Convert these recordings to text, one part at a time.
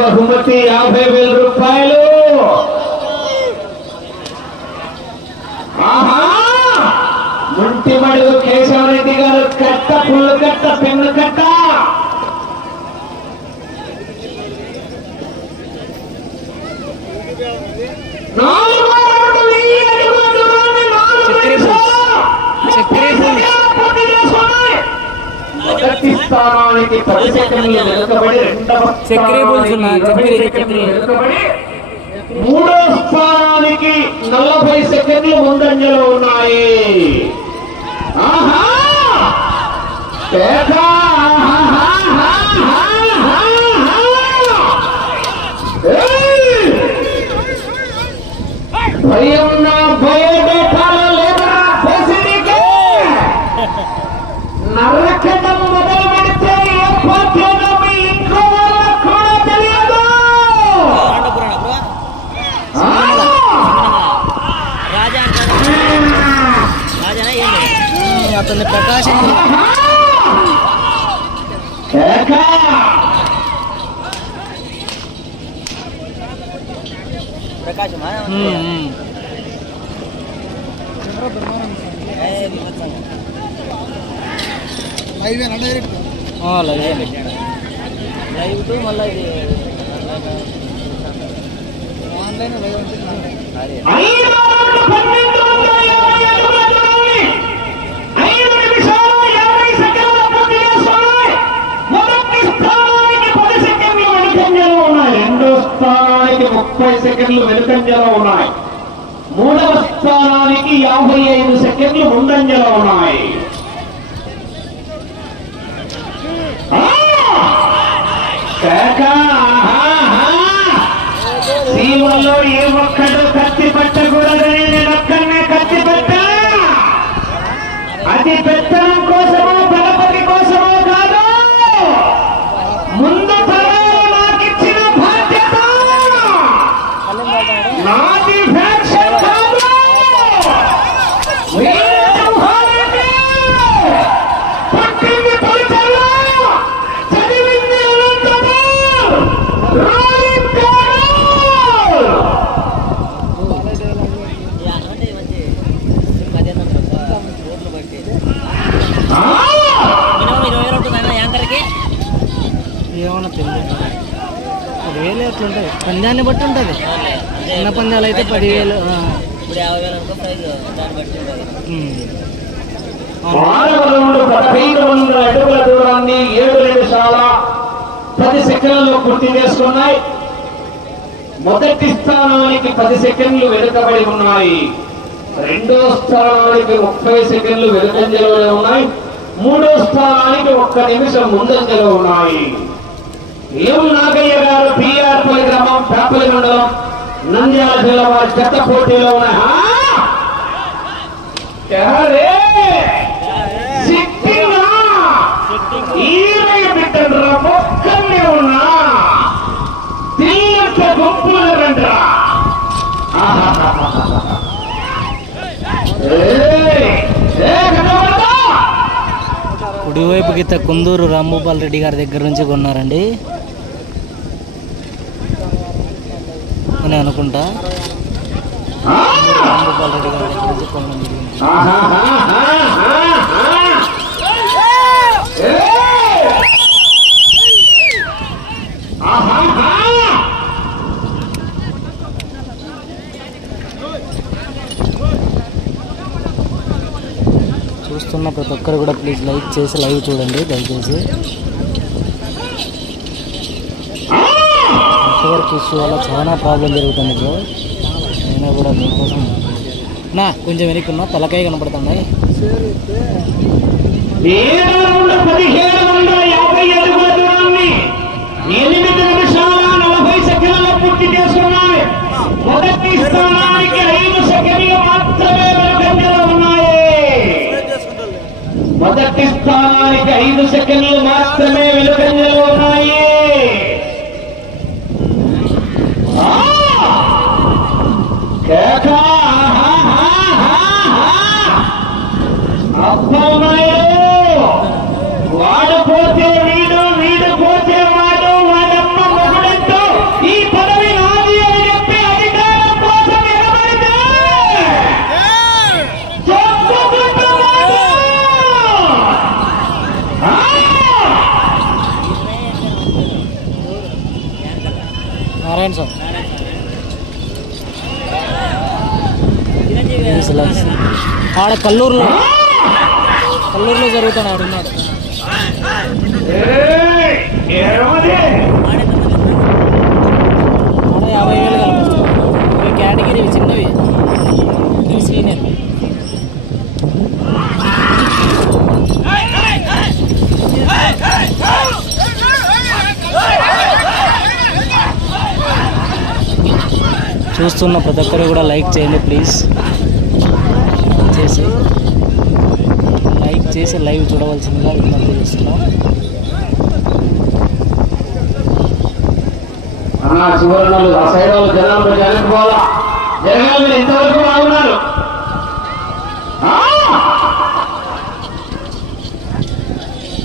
బహుమతి యాభై వేల రూపాయలు. ఆహా! ముంటిమడుగు కేశవరెడ్డి గారు కట్ట పుల్లు కట్ట నాలుగో రౌండ్ వెయ్యి అడుగుల దూరాన్ని నాలుగు చక్రీ నిమిషాలు. చక్రీ పూర్తి చేసుకున్నాయి. మొదటి స్థానానికి పది సెకండ్లు వెనుకబడి. వెనుకబడి మూడో స్థానానికి నలభై సెకండ్లు ముందంజలో ఉన్నాయి. ఆహా! భయం నా బయోడేటాలో లేదా ఫెసిలిటీ నరకటం మొదలు పెడితే ఏ పార్టీలో మీ ఇంట్లో వాళ్ళకు కూడా తెలియదు ఆ! రాజా అంటాడు రాజానా అతని ప్రకాశం! ప్రకాశమా అలాగే లైవ్ టు మళ్ళా ఇది అదే ఐదు వందల పన్నెండు వందల యాభై అడుగుల దూరాన్ని ఐదు నిమిషాలు యాభై సెకండ్ల పూర్తి చేసుకున్నాయి. మొదటి స్థానానికి పది సెకండ్లు వెనుకంజలో ఉన్నాయి రెండో స్థానానికి ముప్పై సెకండ్లు వెనుకంజలో ఉన్నాయి. మూడవ స్థానానికి యాభై ఐదు సెకండ్లు ముందంజలో ఉన్నాయి. ఆ! ఏ ఒక్కటో కత్తి పట్టకూడదని నేను ఒక్కనే కత్తి పట్టా అది పెత్తనం కోసమో బలపతి కోసమో కాదు ముందు తరాలు నాకిచ్చిన బాధ్యత నాది ఫ్యాక్షన్ కాదు వీరసింహారెడ్డి పుట్టింది పొలిచల్లో చదివింది అనంతపూర్ రోలింగ్ కాడు అంటే మంచి అదే రోడ్లు బట్టి ఆ! మినిమం ఇరవై వేలు ఉంటుందా యాంకర్కి ఏమన్నా తెలియదు. పదివేలు ఎట్లుంటుంది పందాన్ని బట్టి ఉంటుంది. చిన్న పందాలు అయితే పదివేలు ఆ, ఇప్పుడు యాభై వేలు అనుకో ప్రైజ్ దాన్ని బట్టి ఉంటుంది. ఉమ్. అవును. మానవుడు పదహైదు వందల అడుగుల దూరాన్ని ఏడు నిమిషాల పది సెకండ్లలో పూర్తి చేసుకున్నాయి. మొదటి స్థానానికి పది సెకండ్లు వెనుకబడి ఉన్నాయి. రెండో స్థానానికి ముప్పై సెకండ్లు వెనుకంజలో ఉన్నాయి. మూడో స్థానానికి ఒక్క నిమిషం ముందంజలో ఉన్నాయి. ఎం నాగయ్య గారు పిఆర్పల్లి గ్రామం పేపల్లి మండలం నంద్యాల జిల్లా వారి చెత్త పోటీలో ఉన్నాయి కుడివైపు గీత కుందూరు రాంభూపాల్ రెడ్డి గారి దగ్గర నుంచి కొన్నారండి. అని అనుకుంటా. రాంభూపాల్ రెడ్డి గారి దగ్గర నుంచి కొన్నాం జరిగింది. చూస్తున్న ప్రతి ఒక్కరు కూడా ప్లీజ్ లైక్ చేసి లైవ్ చూడండి దయచేసి. నెట్వర్క్ ఇష్యూ వల్ల చాలా ప్రాబ్లం జరుగుతుంది బ్రో నేను కూడా దీనికోసం నా కొంచెం వెనక్కున్నా తలకాయ కనపడుతున్నాయి ఏడు రౌండ్ ఎనిమిది నిమిషాల నలభై సెకండ్ల పూర్తి చేసుకున్నాయి మొదటి స్థానానికి మొదటి స్థానానికి ఐదు సెకండ్లు మాత్రమే వెనుకంజలో ఉన్నాయి. ఆడ కల్లూరులో. కల్లూరులో జరుగుతాడు ఆడున్నాడు ఏయ్, ఏమది? ఆడేటప్పుడు ఆడ యాభై వేలు కల్పిస్తాడు ఇవి కేటగిరీ చిన్నవి. ఇవి సీనియర్. చూస్తున్న ప్రతి ఒక్కరు కూడా లైక్ చేయండి ప్లీజ్. చేసి లైక్ చేసి లైవ్ చూడవలసిందిగా విజ్ఞప్తి చేస్తున్నాం. అన్నా చివరనలు ఆ సైడ్ వాళ్ళు జనాలు జరగకపోవాలా జరగాలి మీరు ఇంతవరకు బాగున్నారు ఆ!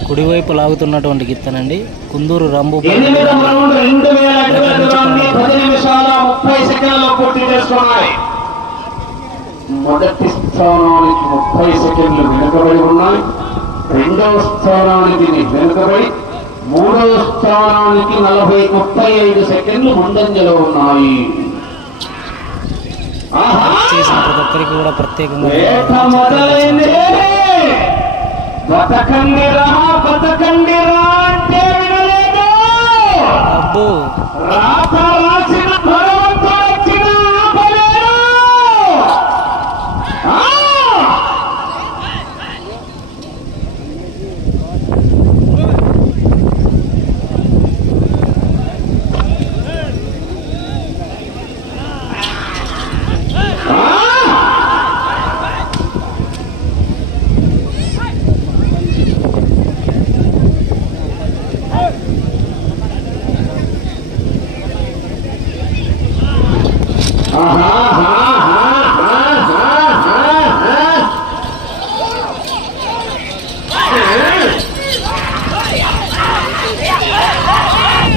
కుడివైపు లాగుతున్నటువంటి గిత్తనండి. కుందూరు రంబు నిమిషాల ముప్పై సెకండ్లలో పూర్తి చేసుకున్నాయి మొదటి స్థానానికి ముప్పై సెకండ్లు వెనుకబడి ఉన్నాయి. రెండవ స్థానానికి వెనుకబడి మూడవ స్థానానికి నలభై ముప్పై ఐదు సెకండ్లు ముందంజలో ఉన్నాయి. ఆహా! చేసిన ప్రతి ఒక్కరికి కూడా ప్రత్యేకంగా వేట మొదలైంది. బతకండి రా బతకండి రా అంటే వినలేదు అబ్బో రాత రాసిన భగవంతుడు వచ్చిన ఆపలేడు. ఆ! ఆ! ఆహా, ఆహా, ఆహా, ఆహా, ఆహా.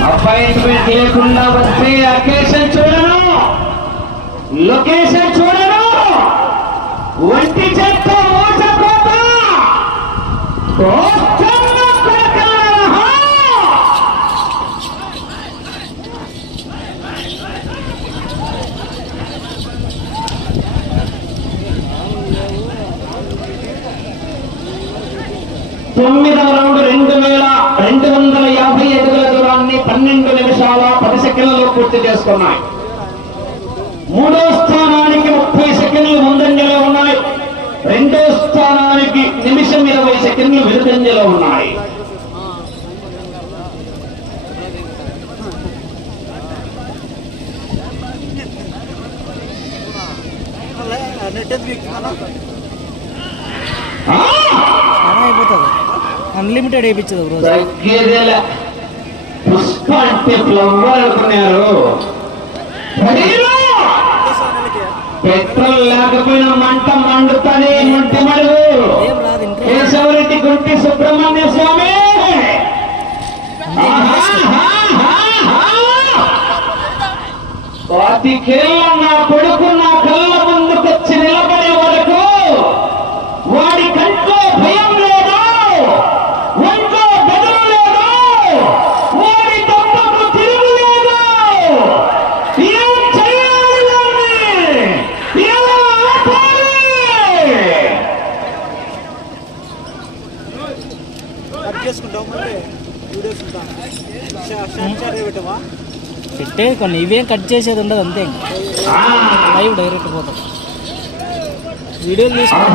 అపాయింట్మెంట్ లేకుండా వస్తే అకేషన్ చూడను లొకేషన్ చూడను. ఒంటి చెత్త మోసపోతా. తొమ్మిదవ రౌండ్ రెండు వేల రెండు వందల యాభై అడుగుల దూరాన్ని పన్నెండు నిమిషాల పది సెకండ్లలో పూర్తి చేసుకున్నాయి. మూడో స్థానానికి సెకండ్లు ముందంజలో ఉన్నాయి. రెండో స్థానానికి నిమిషం ఇరవై సెకండ్లు వెనుకంజలో ఉన్నాయి. అయిపోతుంది అన్లిమిటెడ్ వేయించదు రోజు పుష్ప అంటే ఫ్లవర్ అనుకున్నారు! పెట్రోల్ లేకపోయినా మంట మండుతానే మంటి మడుగు కేశవరెడ్డి గుంటి సుబ్రహ్మణ్య స్వామి. పాతికేళ్ళ నా కొడుకు నా కళ్ళ పెట్టేది కొన్ని ఇవేం కట్ చేసేది ఉండదు అంతే లైవ్ డైరెక్ట్ పోతాం. వీడియోలు తీసుకుంటాం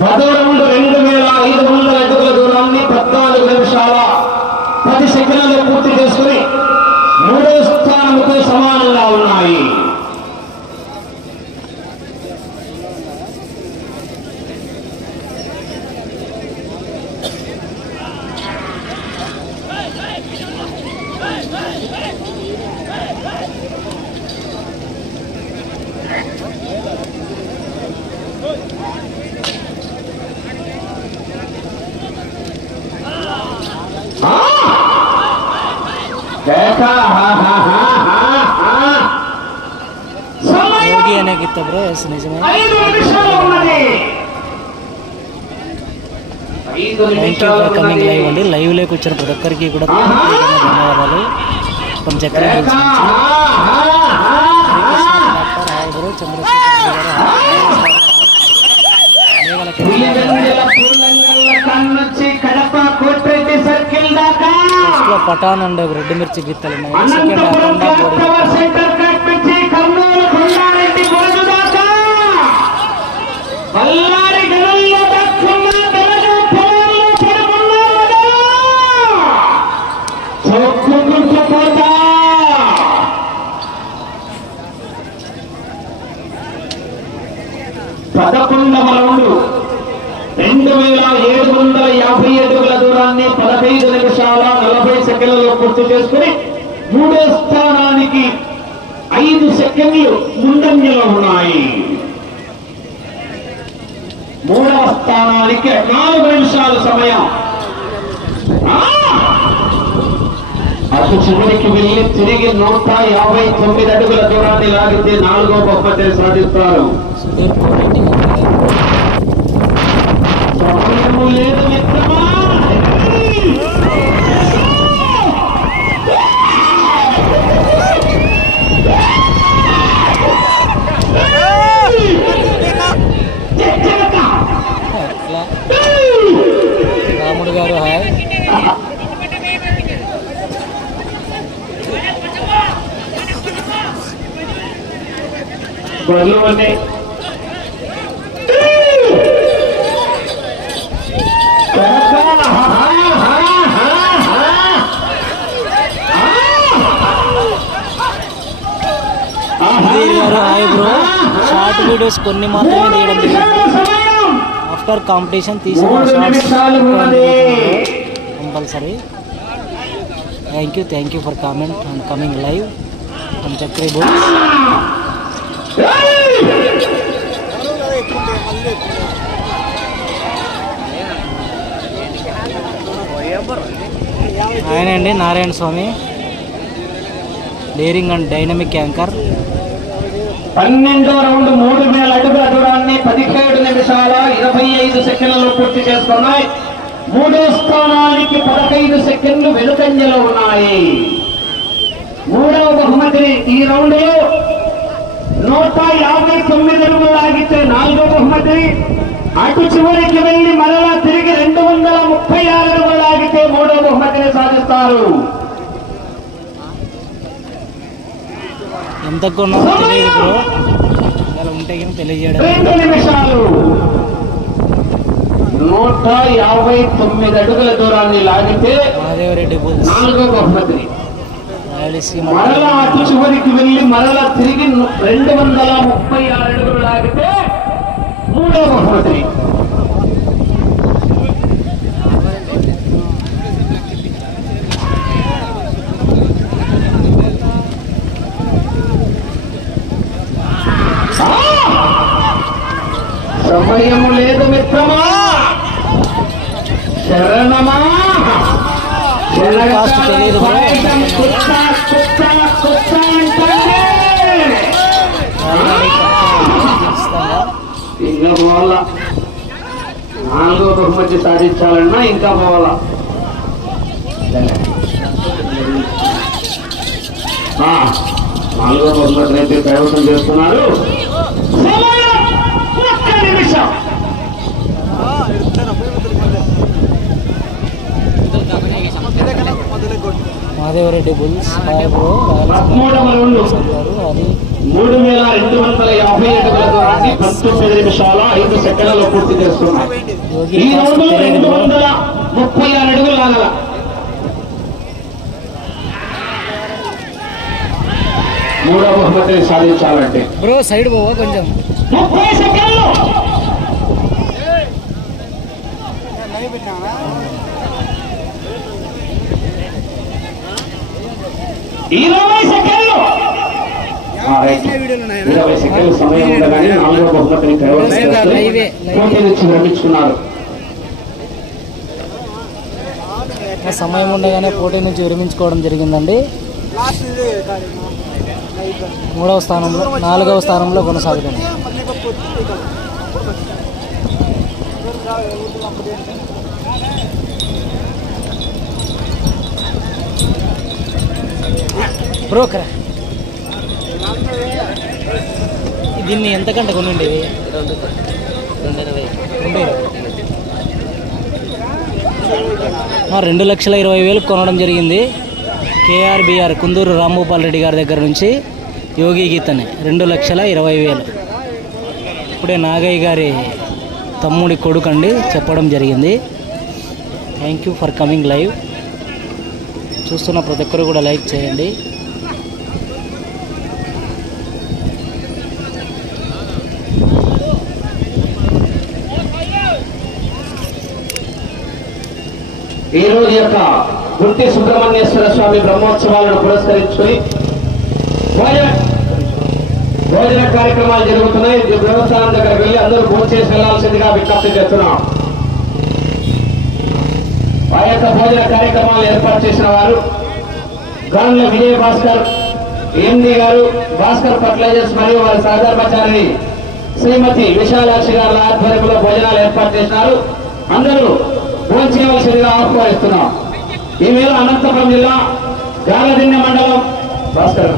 పదో రౌండ్ రెండు వేల ఐదు వందల అడుగుల దూరాన్ని పద్నాలుగు నిమిషాల పది సెకండ్లు పూర్తి చేసుకుని మూడో స్థానంతో సమానంగా ఉన్నాయి కేక హా, హా, హా, హా, హా. సమయం యోగి అనే గీత బ్రో ఎస్ నిజమే thank you for coming live అండి. లైవ్లోకి వచ్చిన ప్రతి ఒక్కరికి కూడా ధన్యవాదాలు. ఫ్రమ్ చక్ర నుంచి హా, హా, హా, హా. Doctor hi bro Chandrasekhar Reddy గారు హాయ్. మేఘల కిరణ్ గారు పులివెందుల పూలంగల్ల కన్నొచ్చి కడప కోట్రెడ్డి సర్కిల్ దాకా ఫస్ట్లో పఠాన్ అండ్ రెడ్డి మిర్చి గీతలు ఉన్నాయి సెకండ్ అనంతపురం అఖండ clock boarding tower centre cut నుంచి కర్నూలు కొండారెడ్డి బోర్డు దాకా బళ్ళారి గనుల్లో దక్కున్న వెలగ పొలంలో పడుకున్న మొదలు చొక్కుకుంటూ పోతా పదకొండవ రౌండ్ రెండు వేల ఏడు వందల యాభై అడుగుల దూరాన్ని పదహైదు నిమిషాల నలభై సెకండ్లలో చేసుకుని మూడో స్థానానికి ఐదు సెకండ్లు ముందంజలో ఉన్నాయి. మూడవ స్థానానికి నాలుగు నిమిషాల సమయం. అటు చివరికి వెళ్ళి తిరిగి నూట యాభై తొమ్మిది అడుగుల దూరాన్ని లాగితే నాలుగో బహుమతిని సాధిస్తారు. లేదు మిత్రమా. బరువు ఉన్నాయి సుధీర్ గారు హాయ్ బ్రో షార్ట్ వీడియోస్ కొన్ని మాత్రమే తీయడం జరిగింది ఆఫ్టర్ కాంపిటీషన్ తీసిన మూడు నిమిషాలు ఉన్నది. Compulsory thank you thank you for comment and coming live from Chakri books ఆయనండి Narayana Swamy. Daring and dynamic anchor. పన్నెండో రౌండ్ మూడు వేల అడుగుల దూరాన్ని పదిహేడు నిమిషాల ఇరవై ఐదు సెకండ్లలో పూర్తి చేసుకున్నాయి. మూడో స్థానానికి పదహైదు సెకండ్లు వెనుకంజలో ఉన్నాయి. మూడవ బహుమతిని ఈ రౌండ్లో నూట యాభై తొమ్మిది అడుగులు లాగితే నాలుగో బహుమతి. అటు చివరికి వెళ్ళి మరలా తిరిగి రెండు వందల ముప్పై ఆరు అడుగులు లాగితే మూడో బహుమతిని సాధిస్తారు. ఎంత తెలియదు తెలియజేయడం? రెండు నిమిషాలు. నూట యాభై తొమ్మిది అడుగుల దూరాన్ని లాగితే నాలుగో బహుమతి. రాయలసీమ మరలా అటు చివరికి వెళ్ళి మరలా తిరిగి ను- రెండు వందల ముప్పై ఆరు అడుగులు లాగితే మూడో బహుమతి ఆ! సమయము లేదు మిత్రమా శరణమా కాస్ట్ తెలియదు ఇంకా పోవాల నాలుగో బహుమతి సాధించాలన్నా ఇంకా పోవాలా నాలుగో బహుమతి అయితే కైవసం చేస్తున్నారు సమయం ఒక్క నిమిషం మహాదేవరెడ్డి బుల్స్ గారు అది మూడు వేల రెండు వందల యాభై దూరాన్ని పంతొమ్మిది నిమిషాల ఐదు సెకండ్లలో పూర్తి ఈ కాస్ట్ రౌండ్ వందల ముప్పై ఆరు అడుగులు లాగల మూడవ బహుమతిని సాధించాలంటే బ్రో సైడ్ పోవా కొంచెం. ముప్పై సెకండ్లు లైవ్ పెట్టావా ఇరవై సెకండ్లు. ఇరవై సెకండ్ల సమయం ఉండగానే నాలుగో బహుమతిని కైవసం నుంచి విరమించుకున్నారు సమయం ఉండగానే పోటీ నుంచి విరమించుకోవడం జరిగిందండి. మూడవ స్థానంలో నాలుగవ స్థానంలో కొనసాగుతుంది. బ్రోకరా. దీన్ని ఎంతకంటే గంట రెండు రెండు రెండు ఇరవై. రెండు లక్షల ఇరవై వేలు కొనడం జరిగింది. కేఆర్బిఆర్ కుందూరు రాంభూపాల్ రెడ్డి గారి దగ్గర నుంచి యోగి గీతని. రెండు లక్షల ఇరవై వేలు. ఇప్పుడే నాగయ్య గారి తమ్ముడి కొడుకండి చెప్పడం జరిగింది. Thank you for coming live చూస్తున్న ప్రతి ఒక్కరు కూడా లైక్ చేయండి. ఈ రోజు యొక్క గుర్తి సుబ్రహ్మణ్యేశ్వర స్వామి బ్రహ్మోత్సవాలను పురస్కరించుకుని భోజన భోజన కార్యక్రమాలు జరుగుతున్నాయి. ఈ దేవస్థానం దగ్గరకు వెళ్ళి అందరూ భోజనం చేసి వెళ్ళాల్సిందిగా విజ్ఞప్తి చేస్తున్నాం. యొక్క భోజన కార్యక్రమాలు ఏర్పాటు చేసిన వారు గాండ్ల విజయ భాస్కర్ ఎండి గారు భాస్కర్ ఫర్టిలైజర్స్ మరియు వారి సహధర్మచారి శ్రీమతి విశాలాక్షి గారి ఆధ్వర్యంలో భోజనాలు ఏర్పాటు చేసినారు. అందరూ భోజనం చేయవలసిందిగా ఆహ్వానిస్తున్నాం. ఈ మేర అనంతపురం జిల్లా గాలదిన్నె మండలం భాస్కర్.